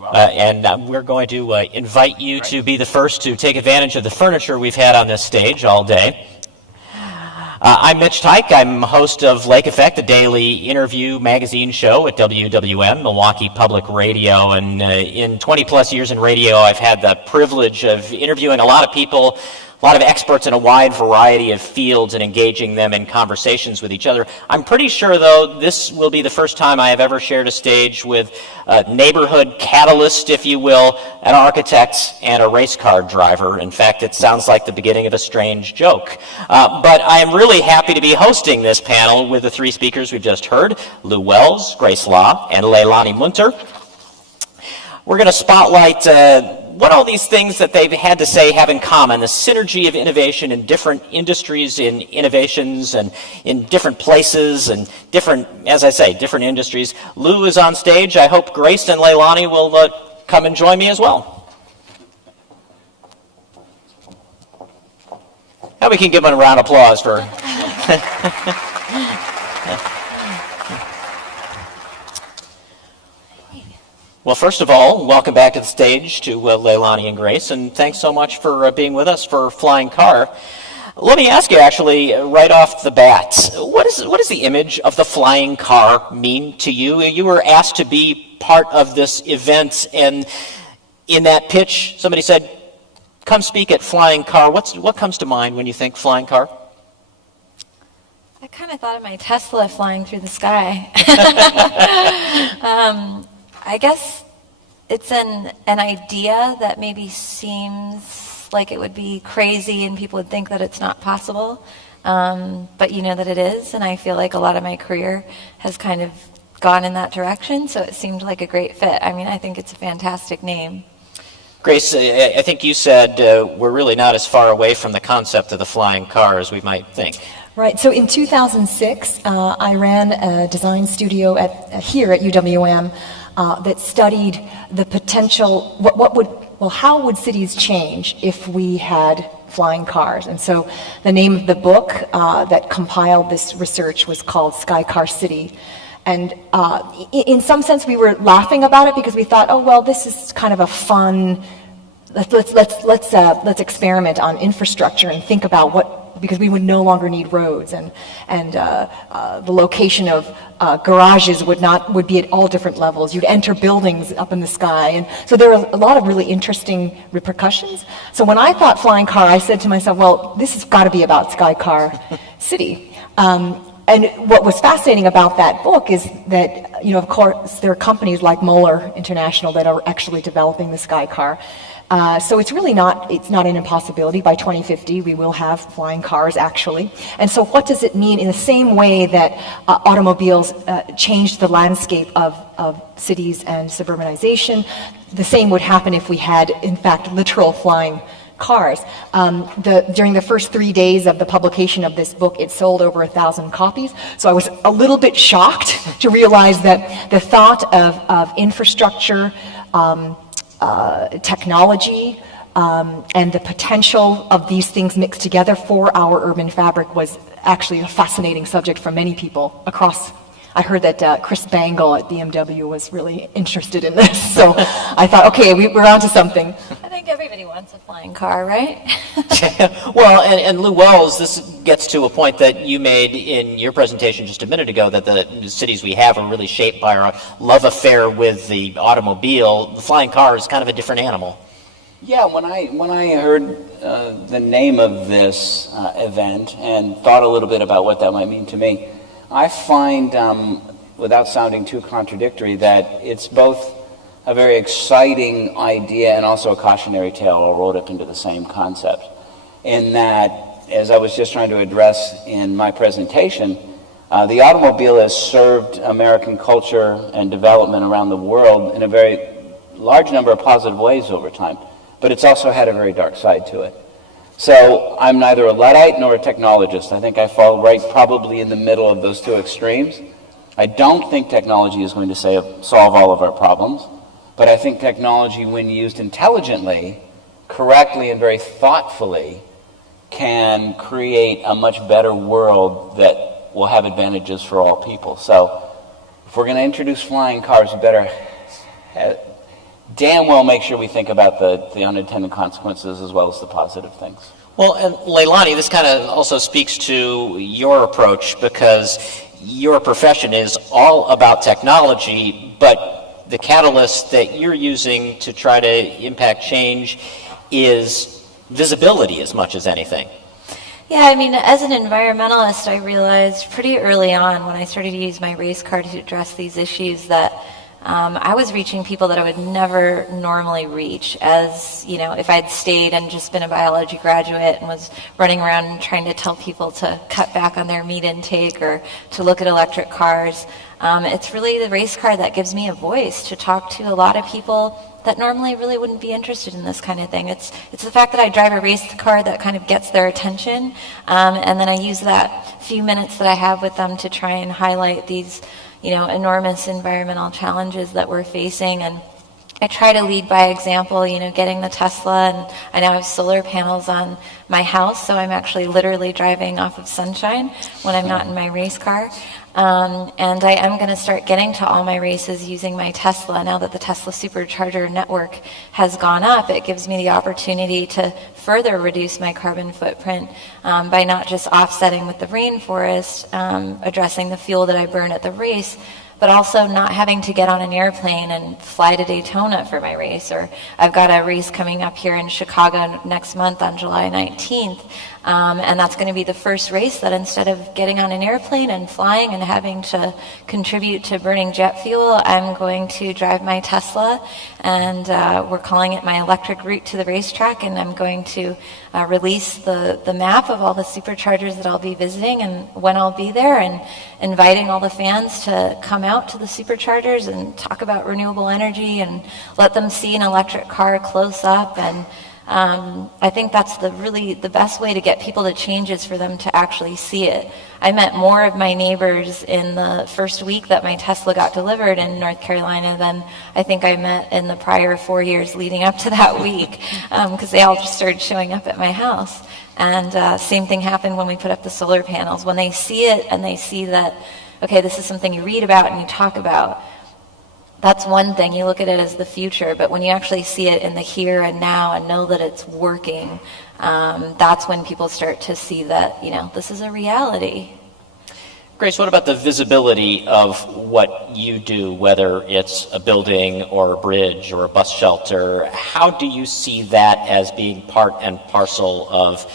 We're going to invite you to be the first to take advantage of the furniture we've had on this stage all day. I'm Mitch Teich. I'm host of Lake Effect, a daily interview magazine show at WUWM, Milwaukee Public Radio. And in 20 plus years in radio, I've had the privilege of interviewing a lot of people, a lot of experts in a wide variety of fields, and engaging them in conversations with each other. I'm pretty sure, though, this will be the first time I have ever shared a stage with a neighborhood catalyst, if you will, an architect, and a race car driver. In fact, it sounds like the beginning of a strange joke. But I am really happy to be hosting this panel with the three speakers we've just heard, Llewellyn, Grace Law, and Leilani Munter. We're going to spotlight what all these things that they've had to say have in common, the synergy of innovation in different industries, in innovations, and in different places, and different, as I say, different industries. Lou is on stage. I hope Grace and Leilani will come and join me as well. Now we can give them a round of applause for... Well, first of all, welcome back to the stage to Leilani and Grace, and thanks so much for being with us for Flying Car. Let me ask you, actually, right off the bat, what does the image of the flying car mean to you? You were asked to be part of this event, and in that pitch, somebody said, come speak at Flying Car. What comes to mind when you think flying car? I kind of thought of my Tesla flying through the sky. I guess it's an idea that maybe seems like it would be crazy and people would think that it's not possible, but you know that it is, and I feel like a lot of my career has kind of gone in that direction, so it seemed like a great fit. I mean, I think it's a fantastic name. Grace, I think you said we're really not as far away from the concept of the flying car as we might think. Right. So in 2006, I ran a design studio here at UWM that studied the potential, how would cities change if we had flying cars? And so the name of the book that compiled this research was called Sky Car City. And in some sense, we were laughing about it because we thought, oh, well, this is kind of a fun, let's experiment on infrastructure and think about because we would no longer need roads, and the location of garages would be at all different levels. You'd enter buildings up in the sky, and so there are a lot of really interesting repercussions. So when I thought flying car, I said to myself, well, this has got to be about Sky Car City. And what was fascinating about that book is that, of course, there are companies like Moeller International that are actually developing the Sky Car. So it's really not an impossibility. By 2050, we will have flying cars, actually. And so what does it mean in the same way that automobiles changed the landscape of cities and suburbanization? The same would happen if we had, in fact, literal flying cars. During the first 3 days of the publication of this book, it sold over 1,000 copies. So I was a little bit shocked to realize that the thought of infrastructure, technology, and the potential of these things mixed together for our urban fabric was actually a fascinating subject for many people across. I heard that Chris Bangle at BMW was really interested in this, so I thought, okay, we're onto something. I think everybody wants a flying car, right? Well, and Lou Wells, this gets to a point that you made in your presentation just a minute ago, that the cities we have are really shaped by our love affair with the automobile. The flying car is kind of a different animal. Yeah, when I heard the name of this event and thought a little bit about what that might mean to me, I find, without sounding too contradictory, that it's both a very exciting idea and also a cautionary tale all rolled up into the same concept. In that, as I was just trying to address in my presentation, the automobile has served American culture and development around the world in a very large number of positive ways over time, but it's also had a very dark side to it. So I'm neither a Luddite nor a technologist. I think I fall right probably in the middle of those two extremes. I don't think technology is going to solve all of our problems, but I think technology, when used intelligently, correctly, and very thoughtfully, can create a much better world that will have advantages for all people. So if we're going to introduce flying cars, we better damn well make sure we think about the unintended consequences as well as the positive things. Well, and Leilani, this kind of also speaks to your approach, because your profession is all about technology, but the catalyst that you're using to try to impact change is visibility as much as anything. Yeah, I mean, as an environmentalist, I realized pretty early on when I started to use my race car to address these issues that I was reaching people that I would never normally reach. As, you know, if I'd stayed and just been a biology graduate and was running around and trying to tell people to cut back on their meat intake or to look at electric cars, it's really the race car that gives me a voice to talk to a lot of people that normally really wouldn't be interested in this kind of thing. It's the fact that I drive a race car that kind of gets their attention, and then I use that few minutes that I have with them to try and highlight these, you know, enormous environmental challenges that we're facing. And I try to lead by example, you know, getting the Tesla, and I now have solar panels on my house, so I'm actually literally driving off of sunshine when I'm not in my race car. And I am going to start getting to all my races using my Tesla. Now that the Tesla supercharger network has gone up, it gives me the opportunity to further reduce my carbon footprint by not just offsetting with the rainforest, addressing the fuel that I burn at the race, but also not having to get on an airplane and fly to Daytona for my race. Or I've got a race coming up here in Chicago next month on July 19th, and that's going to be the first race that instead of getting on an airplane and flying and having to contribute to burning jet fuel, I'm going to drive my Tesla, and we're calling it my electric route to the racetrack, and I'm going to release the map of all the superchargers that I'll be visiting and when I'll be there, and inviting all the fans to come out to the superchargers and talk about renewable energy and let them see an electric car close up. And I think that's the best way to get people to change is for them to actually see it. I met more of my neighbors in the first week that my Tesla got delivered in North Carolina than I think I met in the prior 4 years leading up to that week, because they all just started showing up at my house. And same thing happened when we put up the solar panels. When they see it and they see that, okay, this is something you read about and you talk about, that's one thing. You look at it as the future, but when you actually see it in the here and now and know that it's working, that's when people start to see that, you know, this is a reality. Grace, what about the visibility of what you do, whether it's a building or a bridge or a bus shelter? How do you see that as being part and parcel of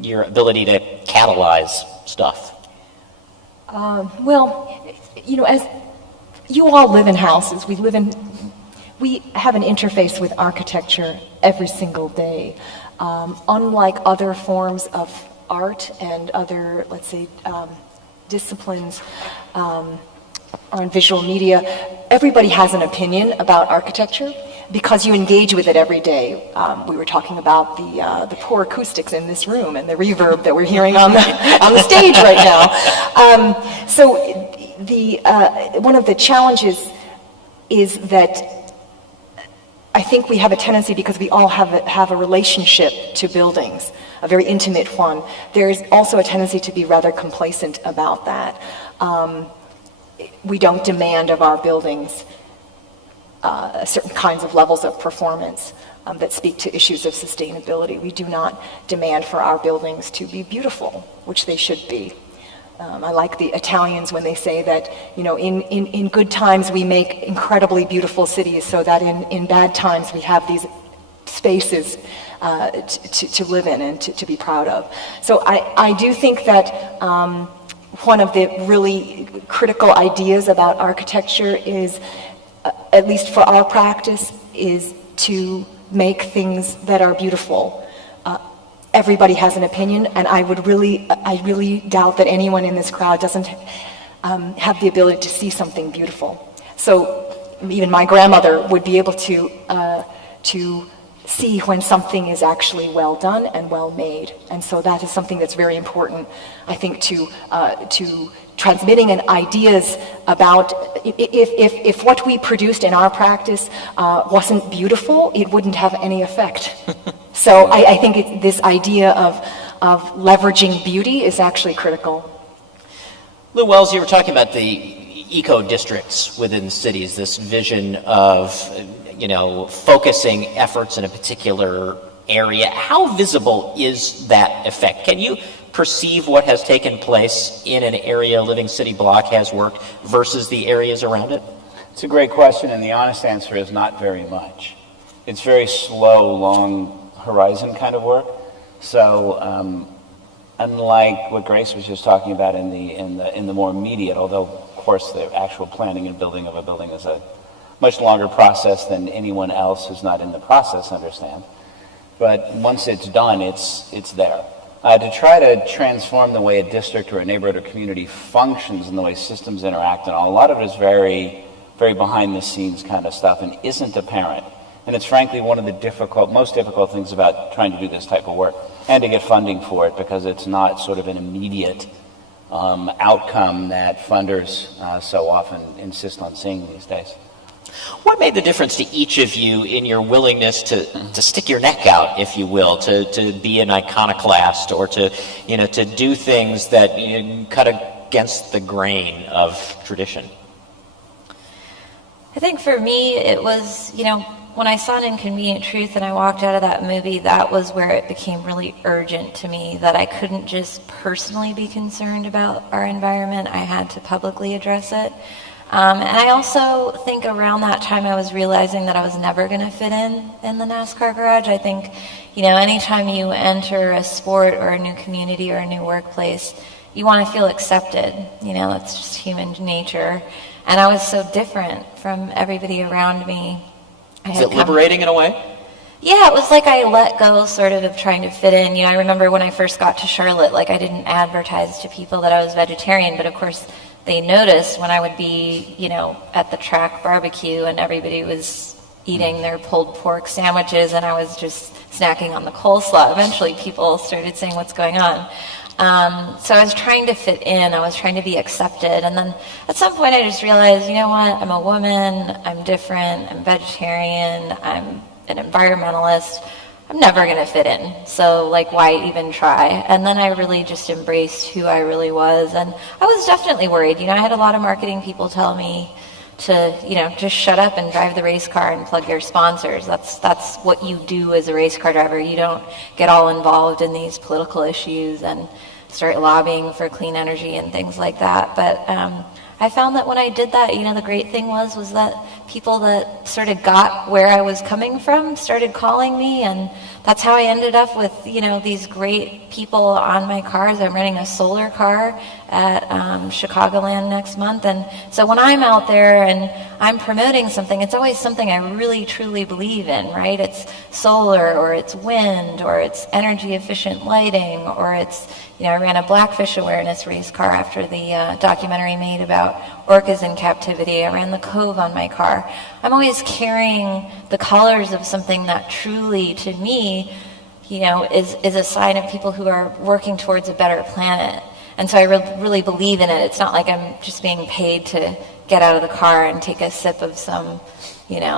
your ability to catalyze stuff? Well, you know, as you all live in houses, we have an interface with architecture every single day. Unlike other forms of art and other, let's say, disciplines on visual media, everybody has an opinion about architecture because you engage with it every day. We were talking about the poor acoustics in this room and the reverb that we're hearing on the stage right now. So one of the challenges is that I think we have a tendency, because we all have a relationship to buildings, a very intimate one. There's also a tendency to be rather complacent about that. We don't demand of our buildings certain kinds of levels of performance that speak to issues of sustainability. We do not demand for our buildings to be beautiful, which they should be. I like the Italians when they say that, you know, in good times we make incredibly beautiful cities so that in bad times we have these spaces to live in and to be proud of. So I do think that one of the really critical ideas about architecture is, at least for our practice, is to make things that are beautiful. Everybody has an opinion, and I really doubt that anyone in this crowd doesn't have the ability to see something beautiful. So even my grandmother would be able to see when something is actually well done and well made. And so that is something that's very important, I think, to transmitting ideas about if what we produced in our practice wasn't beautiful, it wouldn't have any effect. So I think this idea of leveraging beauty is actually critical. Lou Wells, you were talking about the eco districts within cities, this vision of, focusing efforts in a particular area. How visible is that effect? Can you perceive what has taken place in an area Living City Block has worked versus the areas around it? It's a great question, and the honest answer is not very much. It's very slow, long horizon kind of work. So unlike what Grace was just talking about in the more immediate, although of course the actual planning and building of a building is a much longer process than anyone else who's not in the process understand. But once it's done, it's there. To try to transform the way a district or a neighborhood or community functions and the way systems interact and all, a lot of it is very, very behind the scenes kind of stuff and isn't apparent. And it's frankly one of the most difficult things about trying to do this type of work and to get funding for it, because it's not sort of an immediate outcome that funders so often insist on seeing these days. What made the difference to each of you in your willingness to stick your neck out, if you will, to be an iconoclast or to do things that cut against the grain of tradition? I think for me, it was, when I saw An Inconvenient Truth and I walked out of that movie, that was where it became really urgent to me that I couldn't just personally be concerned about our environment. I had to publicly address it. And I also think around that time I was realizing that I was never going to fit in the NASCAR garage. I think, anytime you enter a sport or a new community or a new workplace, you want to feel accepted. That's just human nature. And I was so different from everybody around me. Is it liberating in a way? Yeah, it was like I let go sort of trying to fit in. I remember when I first got to Charlotte, I didn't advertise to people that I was vegetarian, but of course they noticed when I would be, at the track barbecue and everybody was eating their pulled pork sandwiches and I was just snacking on the coleslaw. Eventually people started saying, what's going on? So I was trying to fit in, I was trying to be accepted, and then at some point I just realized, you know what, I'm a woman, I'm different, I'm vegetarian, I'm an environmentalist, I'm never going to fit in, so why even try? And then I really just embraced who I really was, and I was definitely worried. I had a lot of marketing people tell me to, just shut up and drive the race car and plug your sponsors. That's what you do as a race car driver. You don't get all involved in these political issues and start lobbying for clean energy and things like that. But I found that when I did that, the great thing was that people that sort of got where I was coming from started calling me, and that's how I ended up with, these great people on my cars. I'm renting a solar car at Chicagoland next month, and so when I'm out there and I'm promoting something, it's always something I really truly believe in, right? It's solar, or it's wind, or it's energy efficient lighting, or it's, I ran a blackfish awareness race car after the documentary made about orcas in captivity. I ran the Cove on my car. I'm always carrying the colors of something that truly, to me, is a sign of people who are working towards a better planet. And so I really believe in it. It's not like I'm just being paid to get out of the car and take a sip of some,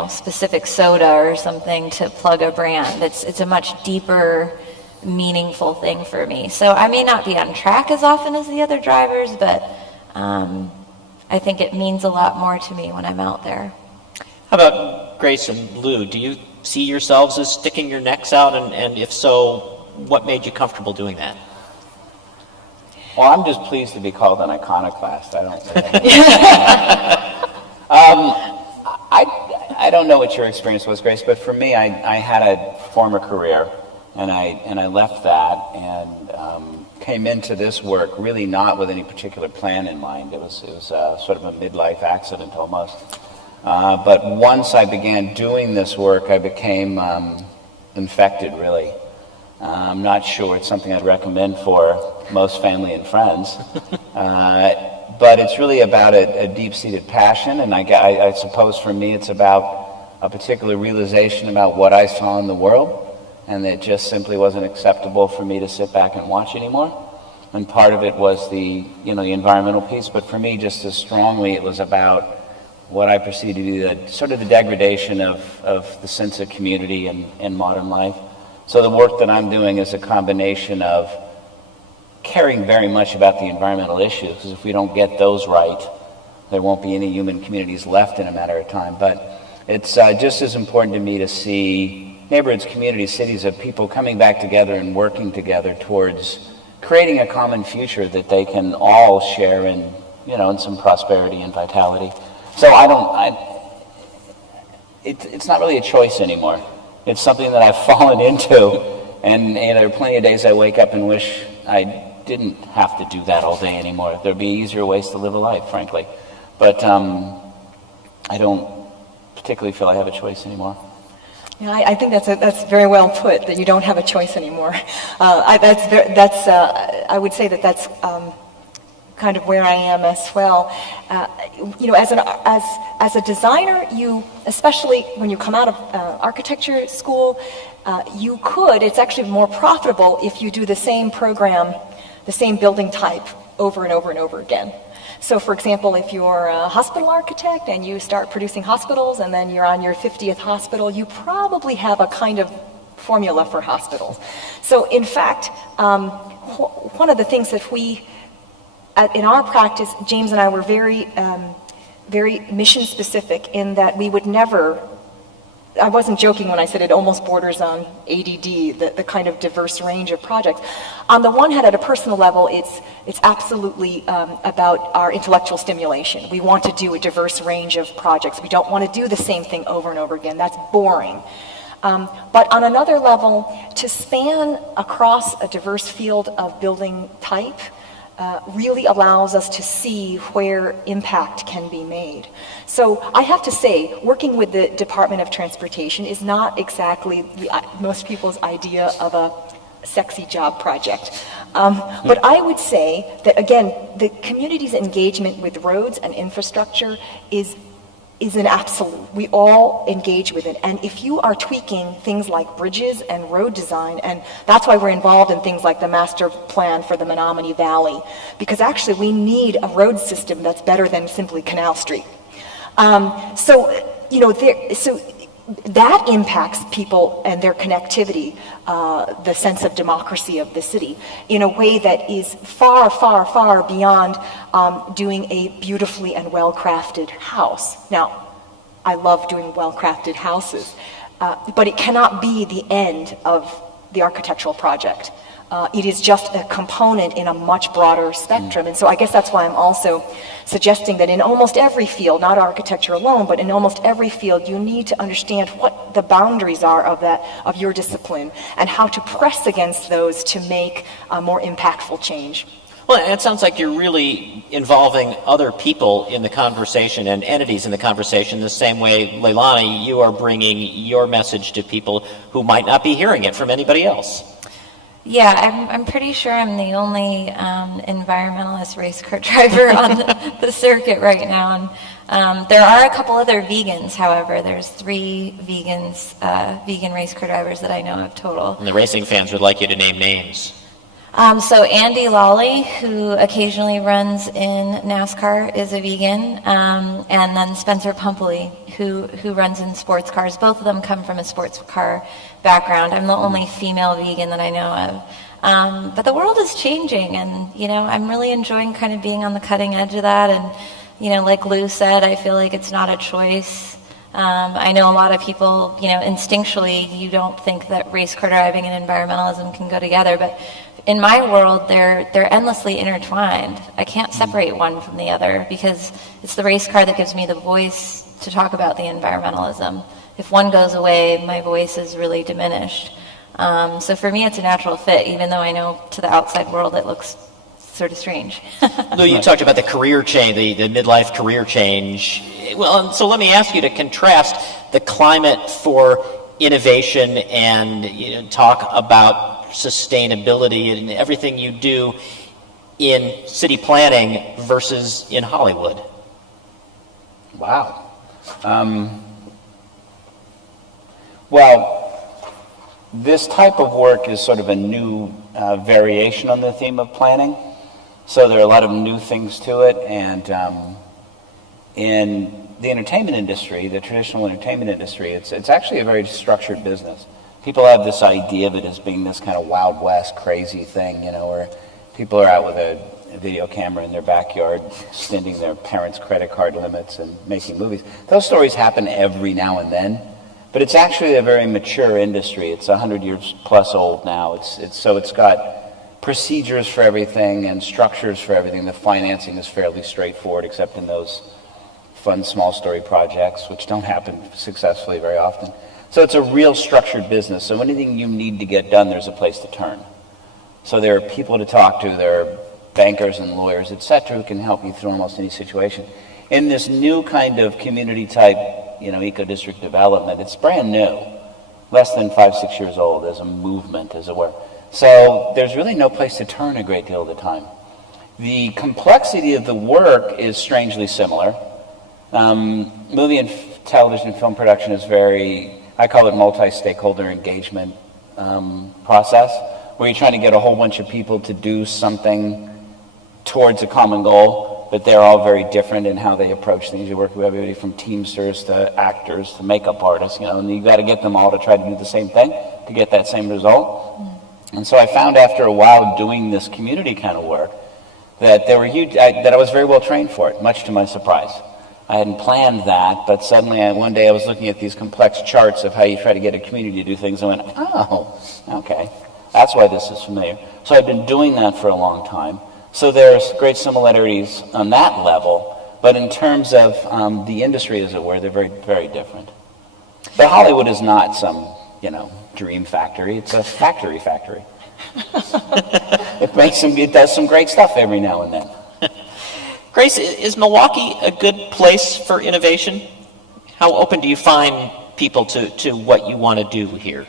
specific soda or something to plug a brand. It's a much deeper, meaningful thing for me. So I may not be on track as often as the other drivers, but I think it means a lot more to me when I'm out there. How about Grace and Lou? Do you see yourselves as sticking your necks out? And if so, what made you comfortable doing that? Well, I'm just pleased to be called an iconoclast. I don't think I don't know what your experience was, Grace, but for me, I had a former career, and I left that and came into this work really not with any particular plan in mind. It was sort of a midlife accident almost. But once I began doing this work, I became infected, really. I'm not sure it's something I'd recommend for most family and friends. But it's really about a deep-seated passion, and I suppose for me it's about a particular realization about what I saw in the world, and it just simply wasn't acceptable for me to sit back and watch anymore. And part of it was the environmental piece, but for me just as strongly it was about what I perceive to be the degradation of the sense of community in modern life. So the work that I'm doing is a combination of caring very much about the environmental issues, because if we don't get those right, there won't be any human communities left in a matter of time. But it's just as important to me to see neighborhoods, communities, cities of people coming back together and working together towards creating a common future that they can all share in, in some prosperity and vitality. So it's not really a choice anymore. It's something that I've fallen into, and there are plenty of days I wake up and wish I didn't have to do that all day anymore. There'd be easier ways to live a life, frankly. But I don't particularly feel I have a choice anymore. Yeah, I think that's very well put, that you don't have a choice anymore. I would say that's kind of where I am as well. As a designer, you, especially when you come out of architecture school, it's actually more profitable if you do the same program, the same building type over and over and over again. So for example, if you're a hospital architect and you start producing hospitals and then you're on your 50th hospital, you probably have a kind of formula for hospitals. So in fact, one of the things that in our practice, James and I were very mission specific in that we would never, I wasn't joking when I said it almost borders on ADD, the kind of diverse range of projects. On the one hand, at a personal level, it's absolutely about our intellectual stimulation. We want to do a diverse range of projects. We don't want to do the same thing over and over again. That's boring. But on another level, to span across a diverse field of building type really allows us to see where impact can be made. So I have to say, working with the Department of Transportation is not exactly most people's idea of a sexy job project. But I would say that, again, the community's engagement with roads and infrastructure is an absolute. We all engage with it. And if you are tweaking things like bridges and road design, and that's why we're involved in things like the master plan for the Menominee Valley, because actually we need a road system that's better than simply Canal Street. So that impacts people and their connectivity, the sense of democracy of the city, in a way that is far, far, far beyond doing a beautifully and well-crafted house. Now, I love doing well-crafted houses, but it cannot be the end of the architectural project. It is just a component in a much broader spectrum. And so I guess that's why I'm also suggesting that in almost every field, not architecture alone, but in almost every field, you need to understand what the boundaries are of your discipline and how to press against those to make a more impactful change. Well, it sounds like you're really involving other people in the conversation and entities in the conversation the same way, Leilani, you are bringing your message to people who might not be hearing it from anybody else. Yeah, I'm pretty sure I'm the only environmentalist race car driver on the circuit right now. And there are a couple other vegans, however. There's 3 vegan race car drivers that I know of total. And the racing fans would like you to name names. So Andy Lawley, who occasionally runs in NASCAR, is a vegan, and then Spencer Pumpley, who runs in sports cars. Both of them come from a sports car background. I'm the only female vegan that I know of. But the world is changing, and I'm really enjoying kind of being on the cutting edge of that. And like Lou said, I feel like it's not a choice. I know a lot of people, instinctually, you don't think that race car driving and environmentalism can go together, but in my world, they're endlessly intertwined. I can't separate one from the other because it's the race car that gives me the voice to talk about the environmentalism. If one goes away, my voice is really diminished. So for me, it's a natural fit, even though I know to the outside world it looks sort of strange. Lou, you talked about the career change, the midlife career change. Well, so let me ask you to contrast the climate for innovation and talk about sustainability and everything you do in city planning versus in Hollywood. Wow. Well, this type of work is sort of a new variation on the theme of planning. So there are a lot of new things to it, and in the entertainment industry, the traditional entertainment industry, it's actually a very structured business. People have this idea of it as being this kind of Wild West crazy thing, where people are out with a video camera in their backyard, extending their parents' credit card limits and making movies. Those stories happen every now and then, but it's actually a very mature industry. It's 100 years plus old now. So it's got procedures for everything and structures for everything. The financing is fairly straightforward, except in those fun small story projects, which don't happen successfully very often. So it's a real structured business. So anything you need to get done, there's a place to turn. So there are people to talk to, there are bankers and lawyers, et cetera, who can help you through almost any situation. In this new kind of community type, eco-district development, it's brand new, less than 5-6 years old as a movement, as it were. So there's really no place to turn a great deal of the time. The complexity of the work is strangely similar. Movie and television film production is I call it multi-stakeholder engagement process, where you're trying to get a whole bunch of people to do something towards a common goal, but they're all very different in how they approach things. You work with everybody from teamsters to actors to makeup artists, and you got to get them all to try to do the same thing to get that same result. And so I found after a while doing this community kind of work that there were that I was very well trained for it, much to my surprise. I hadn't planned that, but suddenly one day I was looking at these complex charts of how you try to get a community to do things, and I went, oh, okay, that's why this is familiar. So I've been doing that for a long time. So there's great similarities on that level, but in terms of the industry, as it were, they're very, very different. But Hollywood is not some, dream factory. It's a factory. It does some great stuff every now and then. Grace, is Milwaukee a good place for innovation? How open do you find people to what you want to do here?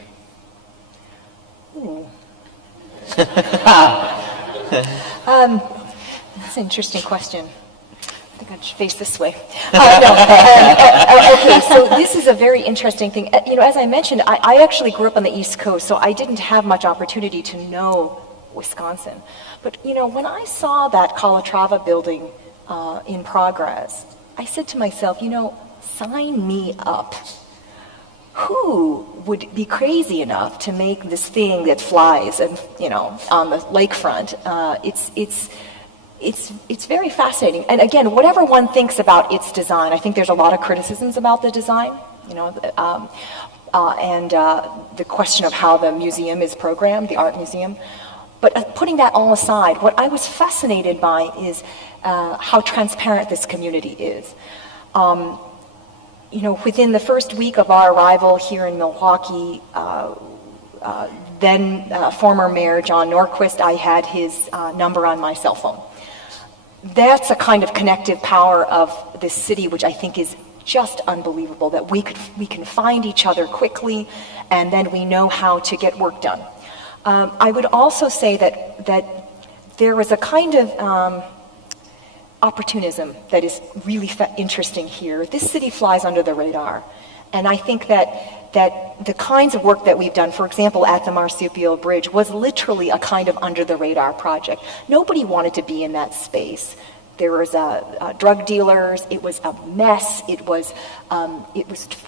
That's an interesting question. I think I should face this way. Okay, so this is a very interesting thing. As I mentioned, I actually grew up on the East Coast, so I didn't have much opportunity to know Wisconsin. But, when I saw that Calatrava building in progress, I said to myself, sign me up. Who would be crazy enough to make this thing that flies and on the lakefront? It's very fascinating. And again, whatever one thinks about its design, I think there's a lot of criticisms about the design, and the question of how the museum is programmed, the art museum. But putting that all aside, what I was fascinated by is how transparent this community is. Within the first week of our arrival here in Milwaukee, then former Mayor John Norquist, I had his number on my cell phone. That's a kind of connective power of this city, which I think is just unbelievable, that we can find each other quickly, and then we know how to get work done. I would also say that there was a kind of opportunism that is really interesting here. This city flies under the radar, and I think that the kinds of work that we've done, for example, at the Marsupial Bridge, was literally a kind of under-the-radar project. Nobody wanted to be in that space. There was drug dealers. It was a mess. It was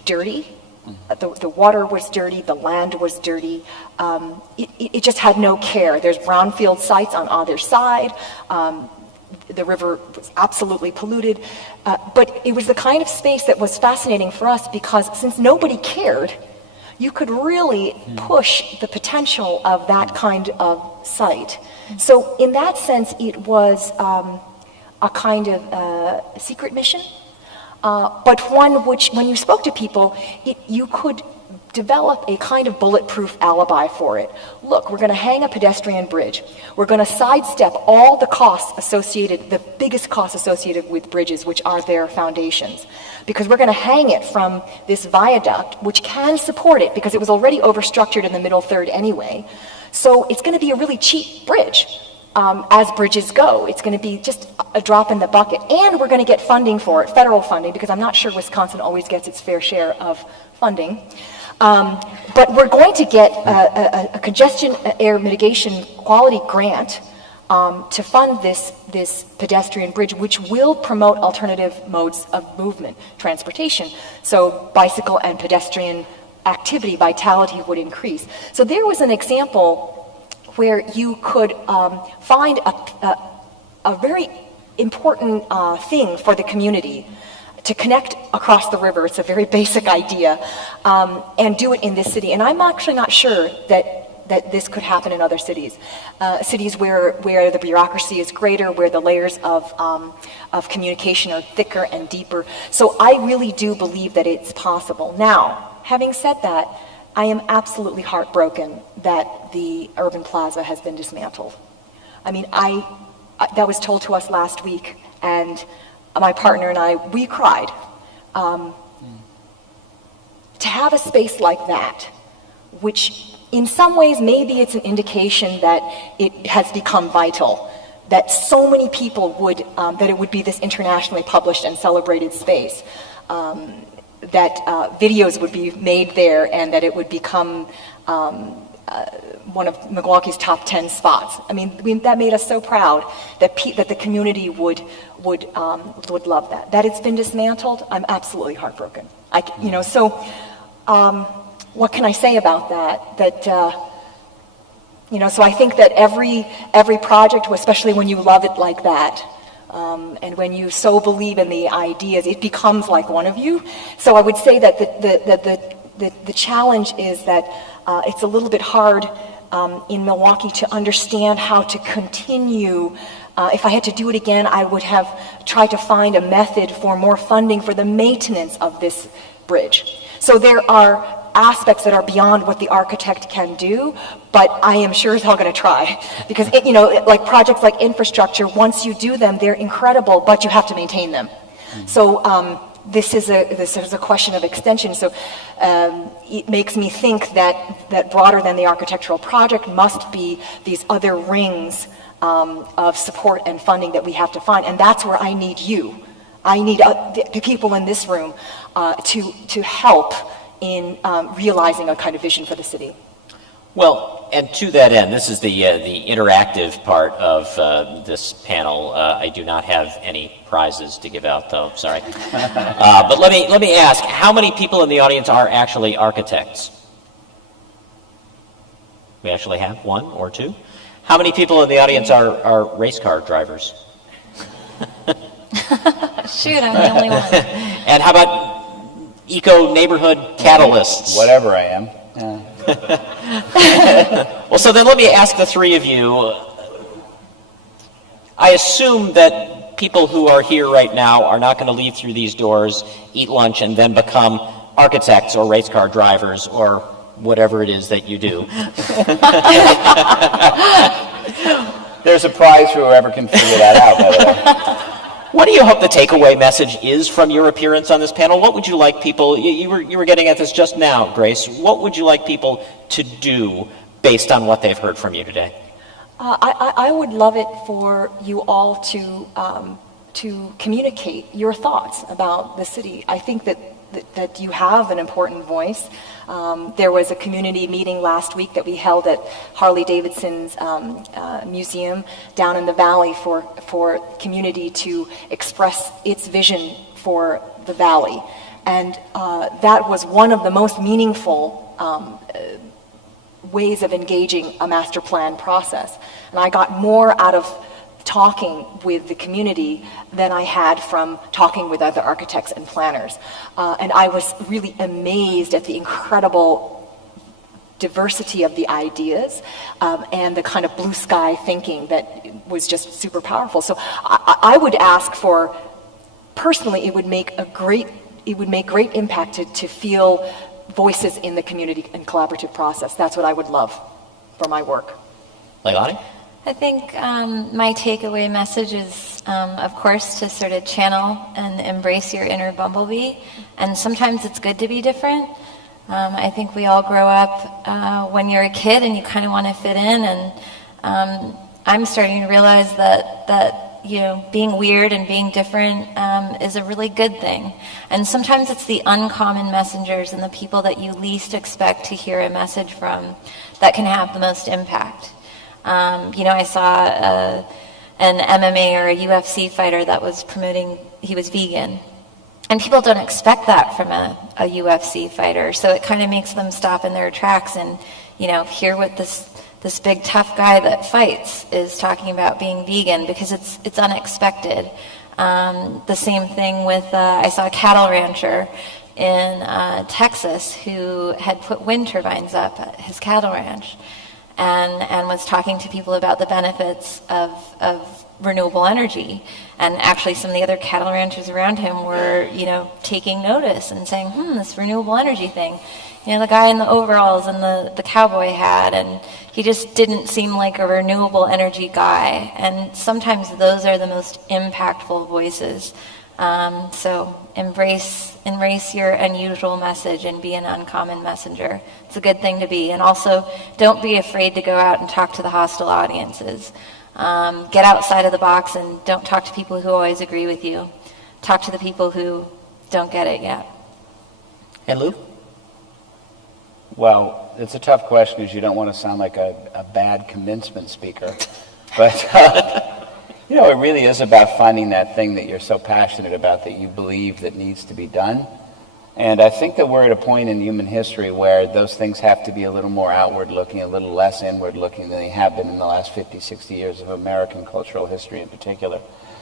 dirty. The water was dirty. The land was dirty. It just had no care. There's brownfield sites on either side. The river was absolutely polluted, but it was the kind of space that was fascinating for us because since nobody cared, you could really push the potential of that kind of site. So in that sense, it was a kind of secret mission, but one which, when you spoke to people, you could develop a kind of bulletproof alibi for it. Look, we're going to hang a pedestrian bridge. We're going to sidestep all the costs associated, the biggest costs associated with bridges, which are their foundations. Because we're going to hang it from this viaduct, which can support it, because it was already overstructured in the middle third anyway. So it's going to be a really cheap bridge, as bridges go. It's going to be just a drop in the bucket. And we're going to get funding for it, federal funding, because I'm not sure Wisconsin always gets its fair share of funding. But we're going to get a congestion air mitigation quality grant to fund this pedestrian bridge, which will promote alternative modes of movement, transportation. So bicycle and pedestrian activity, vitality would increase. So there was an example where you could find a very important thing for the community to connect across the river. It's a very basic idea, and do it in this city. And I'm actually not sure that this could happen in other cities, cities where the bureaucracy is greater, where the layers of communication are thicker and deeper. So I really do believe that it's possible. Now, having said that, I am absolutely heartbroken that the urban plaza has been dismantled. I mean, that was told to us last week, and my partner and I, we cried. To have a space like that, which in some ways maybe it's an indication that it has become vital, that so many people would, that it would be this internationally published and celebrated space, that videos would be made there, and that it would become one of Milwaukee's top 10 spots. I mean, that made us so proud that the community would love that. That it's been dismantled, I'm absolutely heartbroken. What can I say about that? So I think that every project, especially when you love it like that, and when you so believe in the ideas, it becomes like one of you. So I would say that the challenge is that it's a little bit hard in Milwaukee to understand how to continue. If I had to do it again, I would have tried to find a method for more funding for the maintenance of this bridge. So there are aspects that are beyond what the architect can do, but I am sure as hell going to try, because like projects like infrastructure, once you do them, they're incredible, but you have to maintain them. So this is a question of extension. So it makes me think that broader than the architectural project must be these other rings of support and funding that we have to find, and that's where I need you. I need the people in this room to help in realizing a kind of vision for the city. Well, and to that end, this is the interactive part of this panel. I do not have any prizes to give out, though. Sorry, but let me ask: how many people in the audience are actually architects? We actually have one or two. How many people in the audience are race car drivers? Shoot, I'm the only one. And how about eco-neighborhood catalysts? Whatever I am. Yeah. Well, so then let me ask the three of you. I assume that people who are here right now are not going to leave through these doors, eat lunch, and then become architects or race car drivers or whatever it is that you do. There's a prize for whoever can figure that out, by the way. What do you hope the takeaway message is from your appearance on this panel? What would you like people, you were getting at this just now, Grace, what would you like people to do based on what they've heard from you today? I would love it for you all to communicate your thoughts about the city. I think that you have an important voice. There was a community meeting last week that we held at Harley-Davidson's museum down in the valley for community to express its vision for the valley. And that was one of the most meaningful ways of engaging a master plan process. And I got more out of talking with the community than I had from talking with other architects and planners. And I was really amazed at the incredible diversity of the ideas and the kind of blue sky thinking that was just super powerful. So I would ask for, personally, it would make great impact to feel voices in the community and collaborative process. That's what I would love for my work. Leilani? I think my takeaway message is, of course, to sort of channel and embrace your inner bumblebee. And sometimes it's good to be different. I think we all grow up when you're a kid and you kind of want to fit in. And I'm starting to realize that being weird and being different is a really good thing. And sometimes it's the uncommon messengers and the people that you least expect to hear a message from that can have the most impact. I saw an MMA or a UFC fighter that was promoting, he was vegan. And people don't expect that from a UFC fighter. So it kind of makes them stop in their tracks and, hear what this this big tough guy that fights is talking about being vegan because it's unexpected. The same thing with, I saw a cattle rancher in Texas who had put wind turbines up at his cattle ranch and was talking to people about the benefits of renewable energy. And actually some of the other cattle ranchers around him were, taking notice and saying, this renewable energy thing. The guy in the overalls and the cowboy hat, and he just didn't seem like a renewable energy guy. And sometimes those are the most impactful voices. So embrace your unusual message and be an uncommon messenger. It's a good thing to be. And also, don't be afraid to go out and talk to the hostile audiences. Get outside of the box and don't talk to people who always agree with you. Talk to the people who don't get it yet. And Lou? Well, it's a tough question because you don't want to sound like a bad commencement speaker. But, it really is about finding that thing that you're so passionate about that you believe that needs to be done. And I think that we're at a point in human history where those things have to be a little more outward looking, a little less inward looking than they have been in the last 50, 60 years of American cultural history in particular.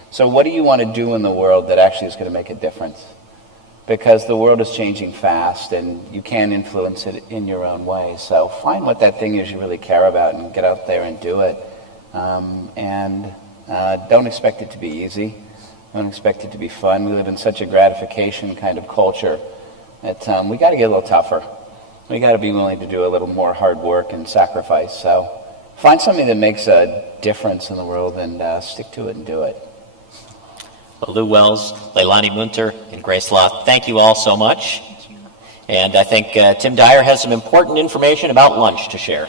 So what do you want to do in the world that actually is going to make a difference? Because the world is changing fast and you can influence it in your own way. So find what that thing is you really care about and get out there and do it. Don't expect it to be easy. Don't expect it to be fun. We live in such a gratification kind of culture that we got to get a little tougher. We got to be willing to do a little more hard work and sacrifice. So find something that makes a difference in the world and stick to it and do it. Well, Lou Wells, Leilani Munter, and Grace Loth, thank you all so much. And I think Tim Dyer has some important information about lunch to share.